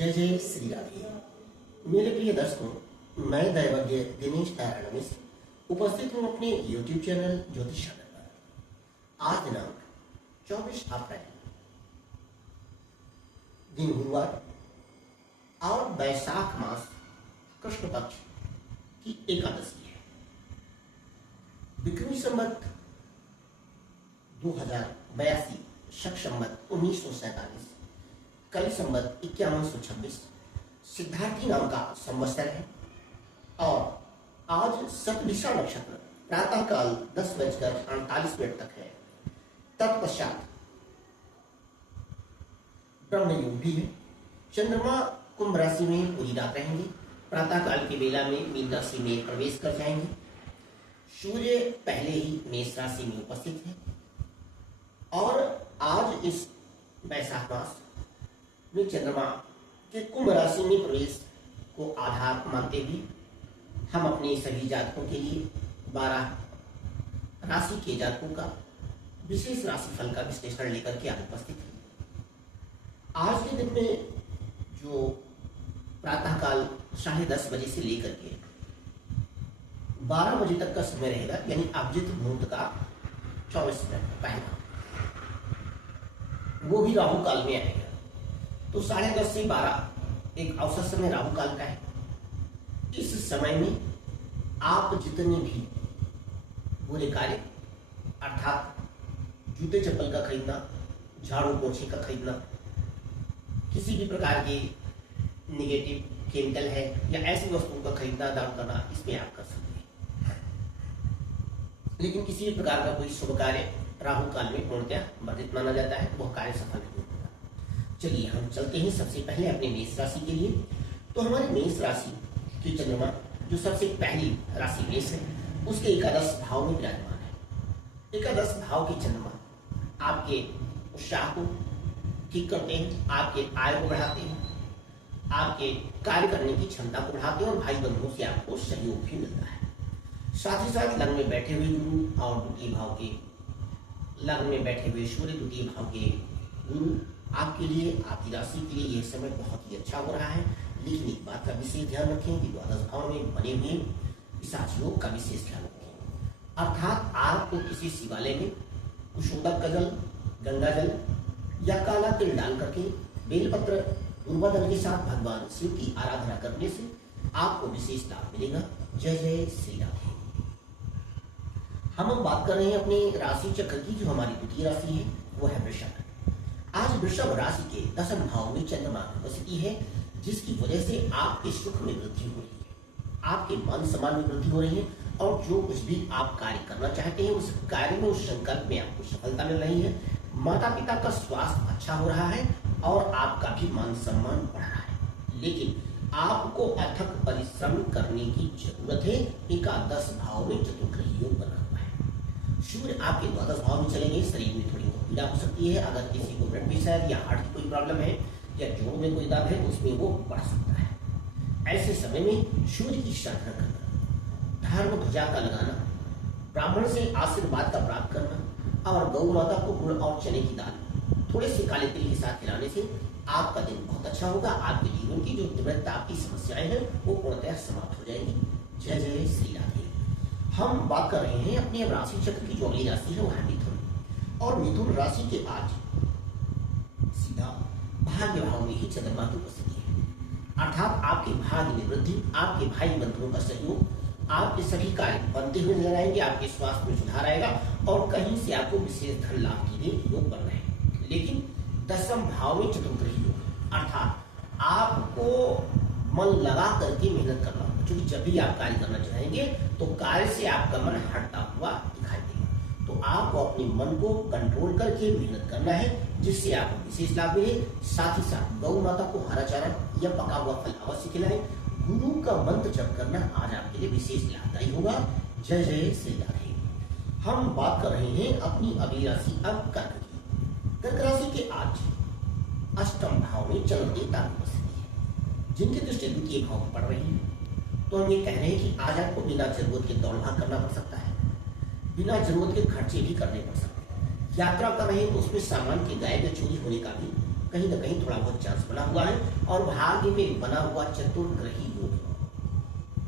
जय जय श्री राधे। मेरे प्रिय दर्शकों, मैं दैवज्ञ दिनेश नारायण मिश्र उपस्थित हूँ अपने YouTube चैनल ज्योतिष सागर पर। आज दिनांक 24 अप्रैल, दिन गुरुवार और वैशाख मास कृष्ण पक्ष की एकादशी है। विक्रमी संवत 2082, शक संवत 1947, कली संवत 5126 सिद्धार्थी नाम का संवत्सर है और आज शतभिषा नक्षत्र प्रातःकाल 10:48 तक है। तत्पश्चात ब्रह्म योग भी है। चंद्रमा कुंभ राशि में पूरी रात रहेंगे। प्रातःकाल की बेला में मीन राशि में प्रवेश कर जाएंगे। सूर्य पहले ही मेष राशि में उपस्थित है और आज इस वैशाख मास में चंद्रमा के कुंभ राशि में प्रवेश को आधार मानते हुए हम अपने सभी जातकों के लिए 12 राशि के जातकों का विशेष राशिफल का विश्लेषण लेकर के आज उपस्थित है। आज के दिन में जो प्रातःकाल 10:30 बजे से लेकर के 12 बजे तक का समय रहेगा, यानी अभिजित मुहूर्त का 24 मिनट पहला, वो भी राहु काल में आएगा। तो 10:30 से 12 एक औसत समय राहु काल का है। इस समय में आप जितने भी बुरे कार्य अर्थात जूते चप्पल का खरीदना, झाड़ू पोछे का खरीदना, किसी भी प्रकार के निगेटिव केमिकल है या ऐसी वस्तुओं का खरीदना दान करना, इसमें आप कर सकते हैं। लेकिन किसी भी प्रकार का कोई शुभ कार्य राहु काल में पूर्णतः वर्जित माना जाता है, वह कार्य सफल नहीं होता। चलिए हम चलते हैं सबसे पहले अपने मेष राशि के लिए। तो हमारे मेष राशि की चंद्रमा जो सबसे पहली राशि मेष है, उसके एकादश भाव में विराजमान है। एकादश भाव की चंद्रमा आपके उत्साह को ठीक करते हैं, आपके आय को बढ़ाते हैं, आपके कार्य करने की क्षमता को बढ़ाते हैं और भाई बंधुओं से आपको सहयोग भी मिलता है। साथ ही साथ लग्न में बैठे हुए गुरु और द्वितीय भाव के लग्न में बैठे हुए सूर्य, द्वितीय भाव के गुरु आपके लिए, आपकी राशि के लिए यह समय बहुत ही अच्छा हो रहा है। लेकिन एक बात का विशेष ध्यान रखें कि द्वादश भाव में बने हुए पिशाच योग का विशेष ध्यान रखें। अर्थात आपको किसी शिवालय में कुशोदक का जल, गंगा जल या काला तिल डाल करके बेलपत्र दुर्वा दल के साथ भगवान शिव की आराधना करने से आपको विशेष लाभ मिलेगा। जय जय श्री राधे। हम बात कर रहे हैं अपने राशि चक्र की। जो हमारी द्वितीय राशि है वो है वृषभ। आज वृषभ राशि के दशम भाव में चंद्रमा की उपस्थिति है, जिसकी वजह से आपके सुख में वृद्धि हो रही है, आपके मान सम्मान में वृद्धि हो रही है और जो कुछ भी आप कार्य करना चाहते हैं उस कार्य में, उस संकल्प में आपको सफलता मिल रही है। माता पिता का स्वास्थ्य अच्छा हो रहा है और आपका भी मान सम्मान बढ़ रहा है। लेकिन आपको अथक परिश्रम करने की जरूरत है। एकादश भाव में चतुर्ग्रही योग बना हुआ है। सूर्य आपके द्वादश भाव में चलेंगे। शरीर में थोड़ी पीड़ा हो सकती है। अगर किसी को ब्लड प्रेशर या हार्ट की कोई प्रॉब्लम है या जोड़ में कोई दर्द है तो उसमें वो बढ़ सकता है। ऐसे समय में सूर्य की साधना करना, धर्म ध्वजा का लगाना, ब्राह्मण से आशीर्वाद का प्राप्त करना और गौ माता को गुड़ और चने की दाल थोड़े से काले तिल के साथ खिलाने से आपका दिन बहुत अच्छा होगा। आपके जीवन की जो तीव्रता की समस्याएं हैं वो पूर्णतः समाप्त हो जाएंगी। जय जय श्री राधे। हम बात कर रहे हैं अपनी राशि चक्र की। जो अगली राशि है वो है मिथुन और मिथुन राशि के आज सीधा भाग्य भाव में ही चंद्रमा की उपस्थिति है। अर्थात आपके भाग्य में वृद्धि, आपके भाई बंधुओं का सहयोग, आपके सभी कार्य बनते हुए नजर आएंगे। आपके स्वास्थ्य में सुधार आएगा और कहीं से आपको विशेष धन लाभ के लिए योग बन रहे हैं। लेकिन दशम भाव में चतुर्ग्रही योग, अर्थात आपको मन लगा करके मेहनत करना होगा, क्योंकि जब भी आप कार्य करना चाहेंगे तो कार्य से आपका मन हटता हुआ दिखाई देगा। तो आपको अपने मन को कंट्रोल करके मेहनत करना है, जिससे आपको विशेष लाभ मिले। साथ ही साथ गौ माता को हरा चारा या पका हुआ फल अवश्य खिलाएं। गुरु का मंत्र जप करना आज आपके लिए विशेष लाभदायी होगा। जय जय श्री राधे। हम बात कर रहे हैं अपनी अगली राशि अब कर्क की। कर्क राशि के आज अष्टम भाव में चंद्र देवता की उपस्थिति है, जिनकी दृष्टि द्वितीय भाव में पड़ रही है। तो हम ये कह रहे हैं कि आज आपको बिना जरूरत के दौड़ भाग करना पड़ सकता है, बिना जरूरत के खर्चे भी करने पड़ सकते हैं। यात्रा कर रहे हैं तो उसमें सामान के गायब या चोरी होने का भी कहीं ना कहीं थोड़ा बहुत चांस बना हुआ है। और भाग्य में बना हुआ चतुर्ग्रही योग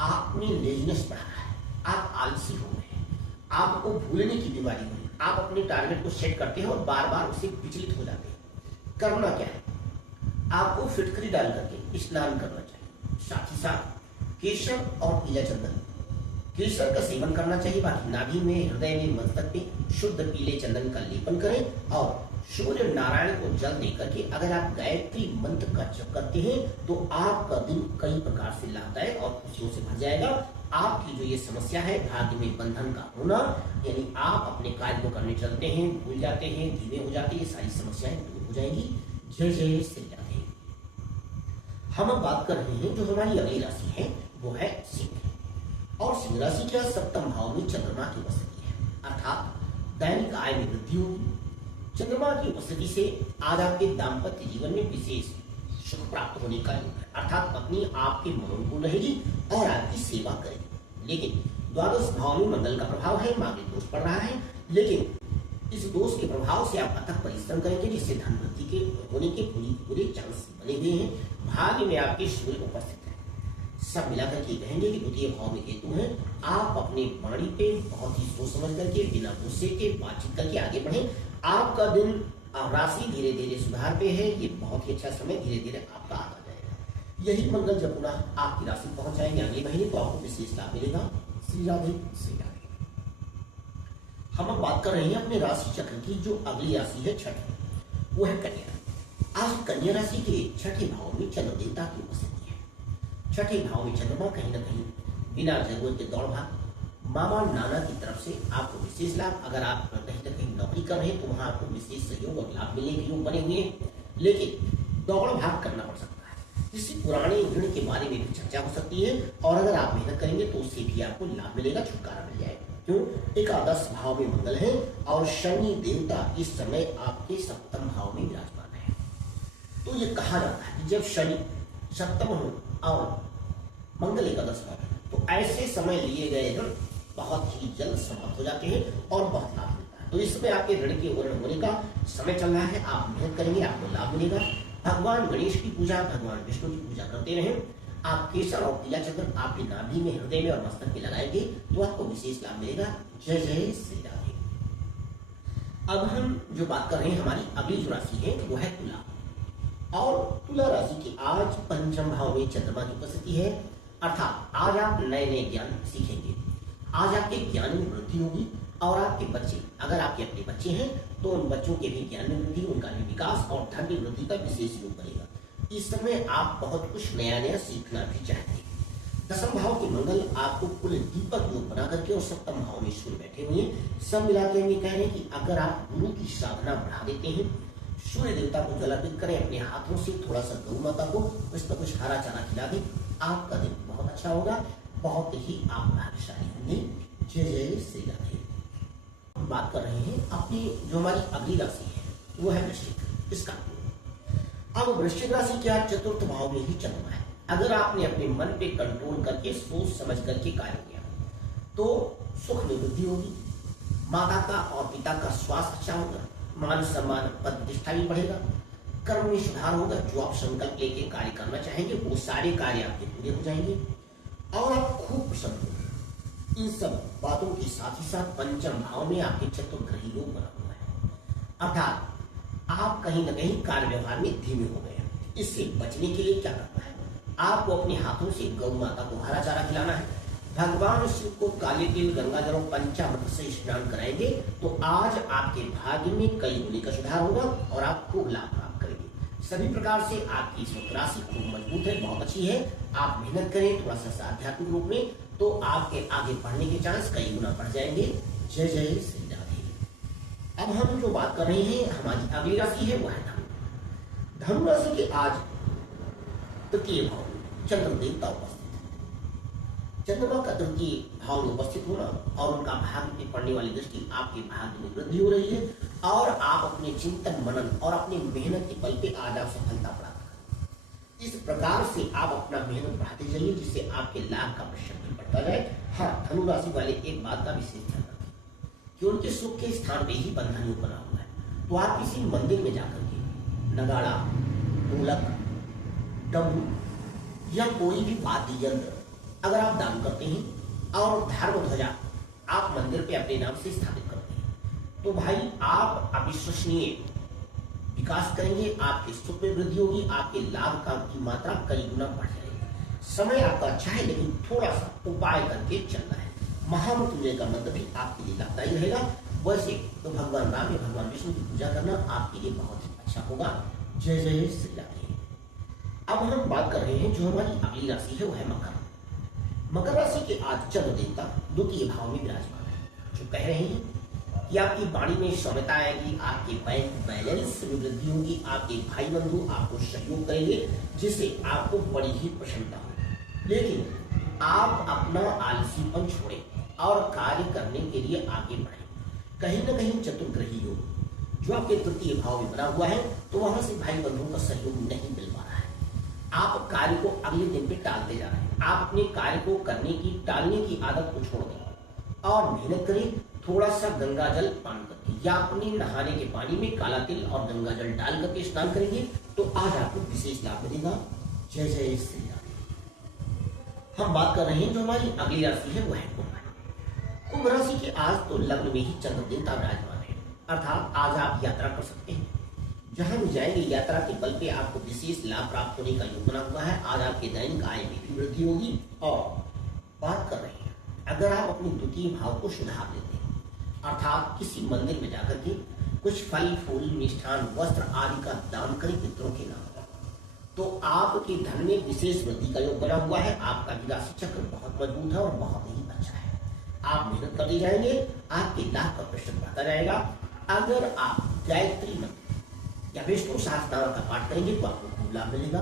आप में लेजीनेस बढ़ा है, आप आलसी हो गए, आपको भूलने की बीमारी हुई, आप अपने टारगेट को सेट करते हैं और बार बार उससे विचलित हो जाते हैं। करना क्या है, आपको फिटकरी डाल करके स्नान करना चाहिए, साथ ही साथ केशर और पीला चंदन, केसर का सेवन करना चाहिए। बाकी नाभि में, हृदय में, मस्तक पे शुद्ध पीले चंदन का लेपन करें और सूर्य नारायण को जल देकर के अगर आप गायत्री मंत्र का जप करते हैं तो आपका दिन कई प्रकार से लाभदायक और खुशियों से भर जाएगा। आपकी जो ये समस्या है भाग्य में बंधन का होना, यानी आप अपने कार्य को करने चलते हैं, भूल जाते हैं, धीमे हो जाते हैं, ये सारी समस्याएं दूर हो जाएंगी। जय जय श्री राधे। हम अब बात कर रहे हैं जो हमारी अगली राशि है वो है सिंह। और सिंह राशि का सप्तम भाव में चंद्रमा की उपस्थिति है, अर्थात दैनिक आय में वृद्धि होगी। चंद्रमा की उपस्थिति से आज आपके दाम्पत्य जीवन में विशेष सुख प्राप्त होने का योग है, अर्थात पत्नी आपके मनोनुकूल रहेगी और आपकी सेवा करेगी। लेकिन द्वादश भाव में मंगल का प्रभाव है, मांगलिक दोष पड़ रहा है, लेकिन इस दोष के प्रभाव से आप अथक परिश्रम करेंगे जिससे धन वृद्धि के होने के पूरे चांस बने हुए हैं। भाग्य में आपके सूर्य उपस्थित है। सब मिलाकर के कहेंगे कि द्वितीय भाव में केतु है। आप अपने वाणी पे बहुत ही सोच समझ करके बिना गुस्से के बातचीत करके आगे बढ़े। आपका दिन राशि धीरे धीरे सुधार पे है, ये बहुत ही अच्छा समय धीरे धीरे आपका आता जाएगा। यही मंगल जब पुनः आपकी राशि पहुंच जाएंगे अगले महीने तो आपको विशेष लाभ मिलेगा। श्री राधे श्री राधे। हम अब बात कर रहे हैं अपने राशि चक्र की। जो अगली राशि है छठ, वो है कन्या। आज कन्या राशि के छठे भाव में चंद्र देवता की उपस्थिति है। छठे भाव में चंद्रमा कहीं ना कहीं बिना जरूरत के दौड़ भाग, मामा नाना की तरफ से आपको विशेष लाभ। अगर आप कहीं ना कहीं नौकरी कर रहे हैं तो वहां आपको विशेष सहयोग और लाभ मिलने के योग बने हुए हैं, लेकिन दौड़ भाग करना पड़ सकता है। किसी पुराने ऋण के बारे में भी चर्चा हो सकती है और अगर आप मेहनत करेंगे तो उससे भी आपको लाभ मिलेगा, छुटकारा मिल जाएगा। क्यों? एकादश भाव में मंगल है और शनि देवता इस समय आपके सप्तम भाव में विराजमान है। तो ये कहा जाता है कि जब शनि सप्तम हो और मंगल एकादश भाव है तो ऐसे समय लिए गए ऋण बहुत ही जल्द समाप्त हो जाते हैं और बहुत लाभ मिलता है। तो इस समय आपके ऋण के उन्मूलन होने का समय चल रहा है। आप मेहनत करेंगे, आपको लाभ मिलेगा। भगवान गणेश की पूजा, भगवान विष्णु की पूजा करते रहें। आप केसर और पीला चंद्र आपकी नाभि में, हृदय में और मस्तक में लगाएंगे तो आपको विशेष लाभ मिलेगा। जय जय श्री राधे। अब हम जो बात कर रहे हैं हमारी अगली जो राशि है वो है तुला। और तुला राशि की आज पंचम भाव में चंद्रमा की उपस्थिति है, अर्थात आज आप नए नए ज्ञान सीखेंगे। आज आपके ज्ञान में वृद्धि होगी और आपके बच्चे, अगर आपके अपने बच्चे हैं तो उन बच्चों के भी ज्ञान में वृद्धि, उनका भी विकास और धन की वृद्धि का विशेष योग बनेगा। इस समय आप बहुत कुछ नया नया सीखना भी चाहते हैं। दसम भाव के मंगल आपको कुल दीपक योग बना करके और सप्तम भाव में सूर्य बैठे हुए हैं। सब मिलाकर हम ये कह रहे हैं कि अगर आप गुरु की साधना बढ़ा देते हैं, सूर्य देवता को जल अर्पित करें, अपने हाथों से थोड़ा सा गौ माता को कुछ न कुछ हरा चारा खिला दें, आपका दिन बहुत अच्छा होगा, बहुत ही आप भाग्यशाली होंगे। जय जय श्री राधे। हम बात कर रहे हैं अपनी जो हमारी अगली राशि है वो है वृश्चिक, इसका। अब वृश्चिक राशि क्या चतुर्थ भाव में ही चंद्रमा है। अगर आपने अपने मन पे कंट्रोल करके सोच समझ करके कार्य किया तो सुख में वृद्धि होगी, माता का और पिता का स्वास्थ्य अच्छा होगा, मान सम्मान पद प्रतिष्ठा भी बढ़ेगा, कर्म में सुधार होगा। जो आप संकल्प लेके कार्य करना चाहेंगे वो सारे कार्य आपके पूरे हो जाएंगे और आप खूब प्रसन्न होंगे। इन सब बातों के साथ ही साथ पंचम भाव में आपके चतुर्ग्रही योग बना हुआ है, अर्थात आप कहीं न कहीं कार्य व्यवहार में धीमे हो गए हैं। इससे बचने के लिए क्या करना है, आपको अपने हाथों से गौ माता को हरा चारा खिलाना है। भगवान शिव को काले तिल, गंगा जल और पंचामृत से स्नान कराएंगे तो आज आपके भाग्य में कई गुने का सुधार होगा और आप खूब लाभ प्राप्त करेंगे। सभी प्रकार से आपकी इस राशि खूब मजबूत है, बहुत अच्छी है। आप मेहनत करें थोड़ा सा आध्यात्मिक रूप में तो आपके आगे बढ़ने के चांस कई गुना बढ़ जाएंगे। जय जय श्री राधे। अब हम जो बात कर रहे हैं हमारी अगली राशि है वो है धनु। धनु राशि के आज तृतीय भाव में चंद्र देवता उपस्थित है। चंद्रमा का तृतीय भाव में उपस्थित होना और उनका भाग्य में पड़ने वाली दृष्टि आपके भाग्य में वृद्धि हो रही है और आप अपने चिंतन मनन और अपनी मेहनत के बल पे आज आप सफलता प्राप्त करें। इस प्रकार से आप अपना मेहनत बढ़ाते जाइए जिससे आपके लाभ का प्रतिशत भी बढ़ता जाए। हाँ, धनु राशि वाले एक बात का विशेष ध्यान रखें कि उनके सुख के स्थान पे ही बंधन योग बना हुआ है, तो आप किसी मंदिर में जाकर के नगाड़ा, ढोलक, डमरू या कोई भी वाद्य यंत्र अगर आप दान करते हैं और धर्म ध्वजा आप मंदिर पे अपने नाम से स्थापित करते हैं तो भाई आप अविश्वसनीय विकास करेंगे, आपके सुख में वृद्धि होगी, आपके लाभ का की मात्रा कई गुना बढ़ जाएगी। समय आपका अच्छा है लेकिन थोड़ा सा उपाय करके चलना है। महामृत्युंजय का मंत्र भी आपके लिए लाभदायी रहेगा। वैसे तो भगवान राम या भगवान विष्णु की पूजा करना आपके लिए बहुत ही अच्छा होगा। जय जय श्री राम। अब हम बात कर रहे हैं जो हमारी अगली राशि है वो है मकर। मकर राशि के आज चंद्र देवता द्वितीय भाव में विराजमान है, जो कह रहे हैं कि आपकी वाणी में सौम्यता आएगी, आपके बैंक बैलेंस में वृद्धि होगी, आपके भाई बंधु आपको सहयोग करेंगे जिससे आपको बड़ी ही प्रसन्नता होगी। लेकिन आप अपना आलसीपन छोड़ें और कार्य करने के लिए आगे बढ़ें। कहीं न कहीं चतुर्ग्रही योग जो आपके तृतीय भाव में बना हुआ है तो वहां से भाई बंधुओं का सहयोग नहीं मिल पा रहा है। आप कार्य को अगले दिन पे टालते जा रहे हैं। आप अपने कार्य को करने की टालने की आदत को छोड़ दें और मेहनत करें। थोड़ा सा गंगा जल पान करके या अपने नहाने के पानी में काला तिल और गंगा जल डाल करके स्नान करेंगे तो आज आपको विशेष लाभ मिलेगा। जय जय श्री राम। हम बात कर रहे हैं जो हमारी अगली राशि है वो है कुंभ। कुंभ राशि के आज तो लग्न में ही चंद्र देवता विराजमान है, अर्थात आज आप यात्रा कर सकते हैं। जहां भी जाएंगे यात्रा के बल पे आपको विशेष लाभ प्राप्त होने का योग बना हुआ है। आज आपके दैनिक आय में भी वृद्धि होगी। और बात कर रहे हैं अगर आप अपने द्वितीय भाव को सुधार लेते हैं, अर्थात किसी मंदिर में जाकर के कुछ फल फूल मिष्ठान वस्त्र आदि का दान करें पितरों के नाम पर, तो आपके धन में विशेष वृद्धि का योग बना हुआ है। आपका राशि चक्र बहुत मजबूत है और बहुत ही अच्छा है। आप मेहनत करते जाएंगे, आपके लाभ का प्रतिशत बढ़ता जाएगा। अगर आप गायत्री मंत्र या विष्णु सहस्त्रनाम का पाठ करेंगे तो आपको खूब लाभ मिलेगा।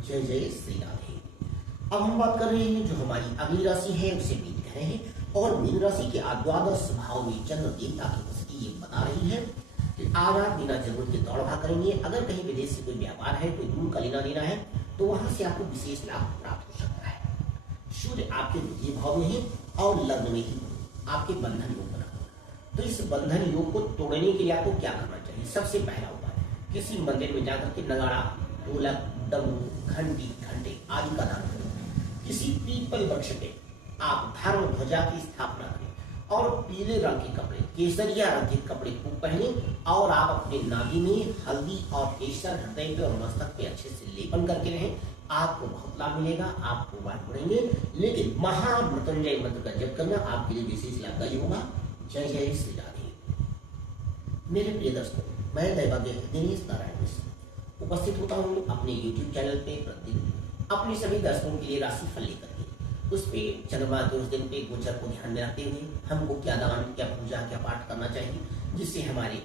जय जय श्री राधे। अब हम बात कर रहे हैं जो हमारी अगली राशि है उसे मीन कह रहे हैं। और मीन राशि के द्वादश भाव में चंद्र देवता की उपस्थिति ये बता रही है कि आज आप बिना जरूरत के दौड़ भाग करेंगे। अगर कहीं विदेश से कोई व्यापार है, कोई दूर का लेना देना है तो वहां से आपको विशेष लाभ प्राप्त हो सकता है। सूर्य आपके द्वितीय भाव में है और लग्न में ही आपके बंधन योग बना हुआ। तो इस बंधन योग को तोड़ने के लिए आपको क्या करना चाहिए? सबसे पहला उपाय किसी मंदिर में जाकर के नगाड़ा, ढोलक, डमरू, घंटी, घंटे आदि का दान करें। किसी पीपल वृक्ष पे आप धर्म ध्वजा की स्थापना करें और पीले रंग के कपड़े, केसरिया रंग के कपड़े खूब पहने और आप अपने नाभि में हल्दी और केसर हृदय पे और मस्तक पे अच्छे से लेपन करके रहें। आपको बहुत लाभ मिलेगा, आपको बात बढ़ेंगे। लेकिन महामृत्युंजय मंत्र का जप करना आपके लिए विशेष लाभदायी होगा। जय जय श्री राधे। मेरे प्रिय दर्शकों, मैं दैवज्ञ दिनेश नारायण मिश्र उपस्थित होता हूँ अपने YouTube चैनल पे प्रतिदिन अपने सभी दर्शकों के लिए राशि फल लेकर के। उस पे चंद्रमा के उस दिन पे गोचर को ध्यान में रखते हुए हमको क्या दान, क्या पूजा, क्या पाठ करना चाहिए जिससे हमारे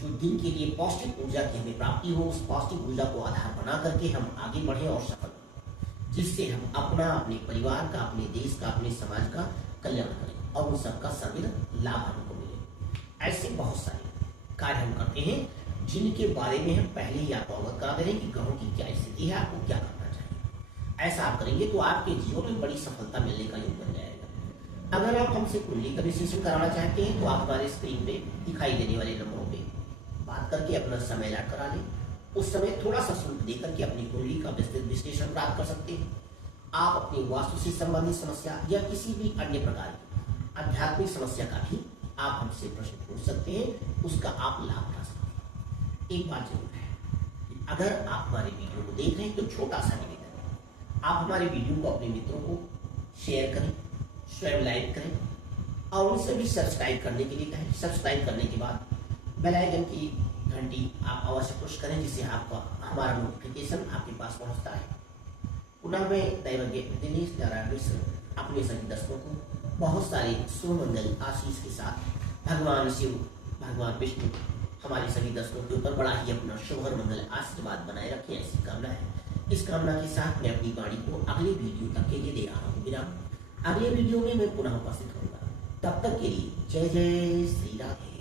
जो दिन के लिए पौष्टिक ऊर्जा की हमें प्राप्ति हो। उस पौष्टिक ऊर्जा को आधार बना करके हम आगे बढ़े और सफल हो, जिससे हम अपना, अपने परिवार का, अपने देश का, अपने समाज का कल्याण करें और उन सबका सर्वाधिक लाभ हमको मिले। ऐसे बहुत सारे कार्य हम करते हैं जिनके बारे में हम पहले ही आपको अवगत करा दे रहे हैं कि ग्रहों की क्या स्थिति है, आपको क्या करना चाहिए। ऐसा आप करेंगे तो आपके जीवन में बड़ी सफलता मिलने का योग बन जाएगा। अगर आप हमसे कुंडली का विश्लेषण कराना चाहते हैं तो आप हमारे स्क्रीन पे दिखाई देने वाले नंबरों पे बात करके अपना समय अलॉट करा लें। उस समय थोड़ा सा शुल्क देकर के अपनी कुंडली का विस्तृत विश्लेषण प्राप्त कर सकते हैं। आप अपनी वास्तु से संबंधित समस्या या किसी भी अन्य प्रकार की आध्यात्मिक समस्या का भी आप हमसे प्रश्न पूछ सकते हैं, उसका आप लाभ उठा सकते हैं। एक बात जरूर है कि अगर आप हमारे वीडियो को देख रहे हैं तो छोटा सा निवेदन है, आप हमारे वीडियो को अपने मित्रों को शेयर करें, स्वयं लाइक करें और उनसे भी सब्सक्राइब करने के लिए कहें। सब्सक्राइब करने के बाद बेल आइकन की घंटी आप अवश्य पुश करें जिससे आपका हमारा नोटिफिकेशन आपके पास पहुंचता है। पुनः मैं दैवज्ञ दिनेश नारायण मिश्र अपने सभी दर्शकों को बहुत सारे सुमंगल आशीष के साथ भगवान शिव, भगवान विष्णु हमारे सभी दर्शकों के ऊपर बड़ा ही अपना शुभ और मंगल आशीर्वाद बनाए रखें, ऐसी कामना है। इस कामना के साथ मैं अपनी वाणी को अगले वीडियो तक के लिए दे रहा हूँ विराम। अगले वीडियो में मैं पुनः उपस्थित होऊंगा। तब तक के लिए जय जय श्री राधे।